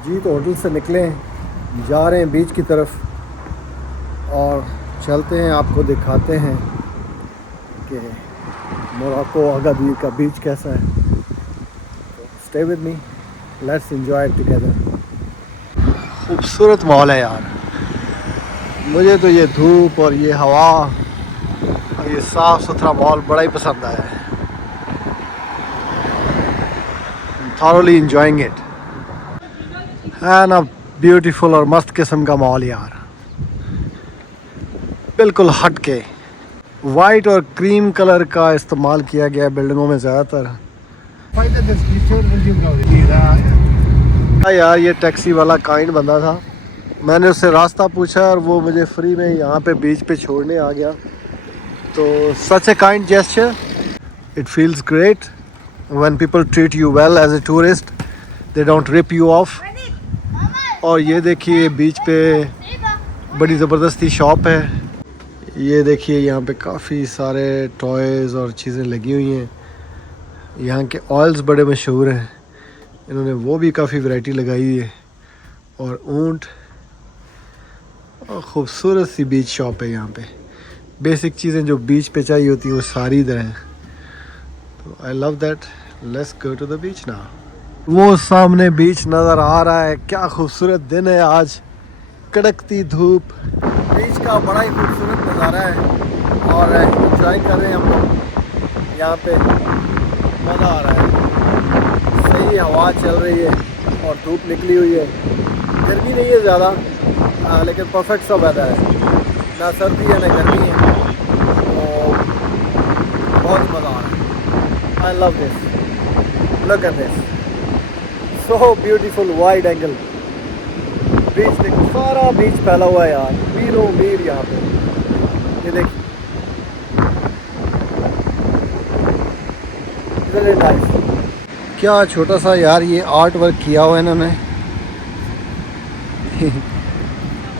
जी तो होटल से निकले हैं, जा रहे हैं बीच की तरफ और चलते हैं, आपको दिखाते हैं कि मोरक्को अगादीर का बीच कैसा है। तो stay with me, let's enjoy together. खूबसूरत माहौल है यार। मुझे तो ये धूप और ये हवा और ये साफ़ सुथरा माहौल बड़ा ही पसंद आया है। Thoroughly enjoying it. है ना, ब्यूटीफुल और मस्त किस्म का माहौल यार, बिल्कुल हट के। वाइट और क्रीम कलर का इस्तेमाल किया गया है बिल्डिंगों में ज़्यादातर। हाँ यार, ये टैक्सी वाला काइंड बंदा था, मैंने उससे रास्ता पूछा और वो मुझे फ्री में यहाँ पे बीच पे छोड़ने आ गया। तो such a kind gesture, it feels great when people treat you well as a tourist, they don't rip you off. और ये देखिए बीच पे बड़ी ज़बरदस्ती शॉप है। ये देखिए यहाँ पे काफ़ी सारे टॉयज़ और चीज़ें लगी हुई हैं। यहाँ के ऑयल्स बड़े मशहूर हैं, इन्होंने वो भी काफ़ी वैरायटी लगाई हुई है। और ऊंट और ख़ूबसूरत सी बीच शॉप है यहाँ पे। बेसिक चीज़ें जो बीच पे चाहिए होती हैं वो सारी इधर हैं। तो I love that. Let's go to the beach now. वो सामने बीच नज़र आ रहा है, क्या खूबसूरत दिन है आज, कड़कती धूप। बीच का बड़ा ही खूबसूरत नज़ारा है और एंजॉय कर रहे हैं हम लोग। यहाँ पे मज़ा आ रहा है, सही हवा चल रही है और धूप निकली हुई है। गर्मी नहीं है ज़्यादा, लेकिन परफेक्ट सा वेदर है, ना सर्दी है ना गर्मी है। तो बहुत मज़ा आ रहा है। I love this, look at this, so beautiful wide angle. Beach देखो, सारा बीच फैला हुआ है यार, मीलों मील यहाँ पे। ये देखिए, वेरी नाइस। क्या छोटा सा यार ये आर्ट वर्क किया हुआ है इन्होंने।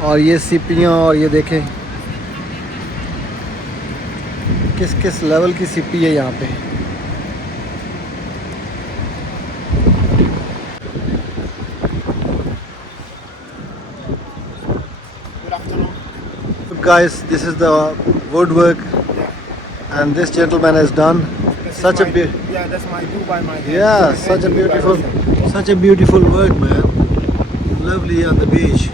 और ये सीपियाँ, और ये देखें किस किस लेवल की सीपी है यहाँ पे। Guys, this is the woodwork and this gentleman has done such a that's my do by my hand. yeah, such a beautiful work, man. Lovely on the beach.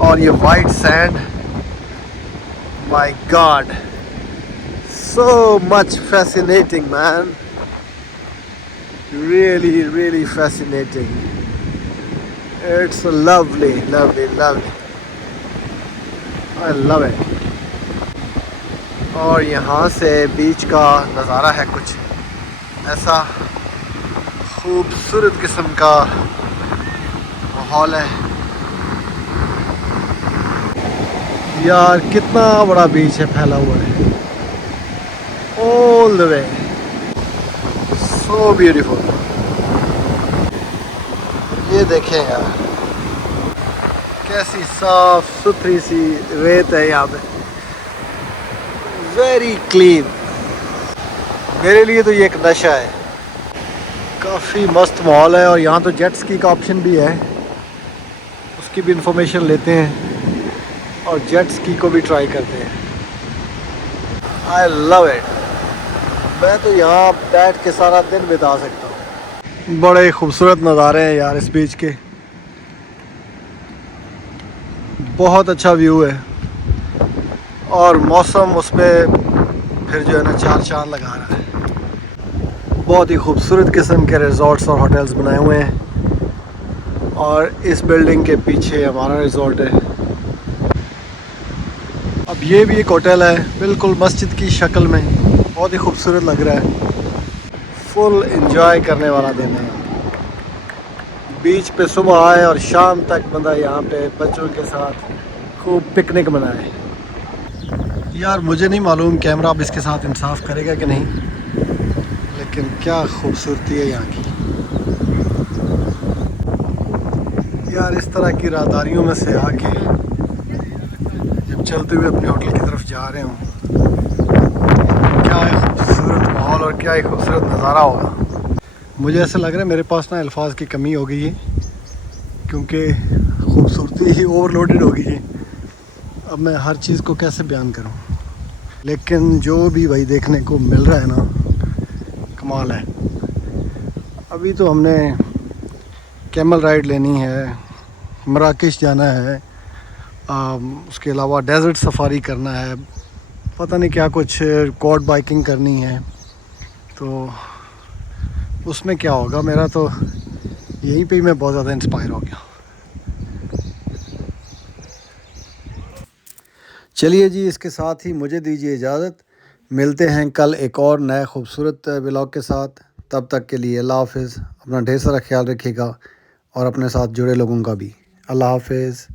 और ये white sand, my God, so much fascinating, man. Really fascinating. It's lovely. I love it. और यहाँ से बीच का नज़ारा है कुछ ऐसा, खूबसूरत किस्म का माहौल है यार। कितना बड़ा बीच है, फैला हुआ है all the way, so beautiful। ये देखें यार, कैसी साफ सुथरी सी रेत है यहाँ पे, वेरी क्लीन। मेरे लिए तो ये एक नशा है। काफ़ी मस्त माहौल है और यहाँ तो जेट स्की का ऑप्शन भी है, उसकी भी इंफॉर्मेशन लेते हैं और जेट स्की को भी ट्राई करते हैं। I love it. मैं तो यहाँ बैठ के सारा दिन बिता सकता हूँ। बड़े खूबसूरत नज़ारे हैं यार इस बीच के, बहुत अच्छा व्यू है और मौसम उस पर फिर जो है ना चार चांद लगा रहा है। बहुत ही खूबसूरत किस्म के रिजॉर्ट्स और होटल्स बनाए हुए हैं और इस बिल्डिंग के पीछे हमारा रिजॉर्ट है। अब ये भी एक होटल है, बिल्कुल मस्जिद की शक्ल में, बहुत ही खूबसूरत लग रहा है। फुल एंजॉय करने वाला दिन है। बीच पे सुबह आए और शाम तक बंदा यहाँ पे बच्चों के साथ खूब पिकनिक मनाए। यार मुझे नहीं मालूम कैमरा अब इसके साथ इंसाफ करेगा कि नहीं, लेकिन क्या खूबसूरती है यहाँ की यार। इस तरह की राहदारियों में से आके जब चलते हुए अपने होटल की तरफ जा रहे हूँ और क्या ही खूबसूरत नज़ारा होगा। मुझे ऐसा लग रहा है मेरे पास ना अल्फाज की कमी हो गई है, क्योंकि खूबसूरती ही ओवरलोडेड हो गई है। अब मैं हर चीज़ को कैसे बयान करूं, लेकिन जो भी भाई देखने को मिल रहा है ना, कमाल है। अभी तो हमने कैमल राइड लेनी है, मराकेश जाना है, उसके अलावा डेजर्ट सफारी करना है, पता नहीं क्या कुछ क्वाड बाइकिंग करनी है। तो उसमें क्या होगा, मेरा तो यहीं पे ही मैं बहुत ज़्यादा इंस्पायर हो गया। चलिए जी, इसके साथ ही मुझे दीजिए इजाज़त। मिलते हैं कल एक और नए खूबसूरत ब्लॉग के साथ। तब तक के लिए अल्लाह हाफ़िज़। अपना ढेर सारा ख्याल रखिएगा और अपने साथ जुड़े लोगों का भी। अल्लाह हाफ़िज़।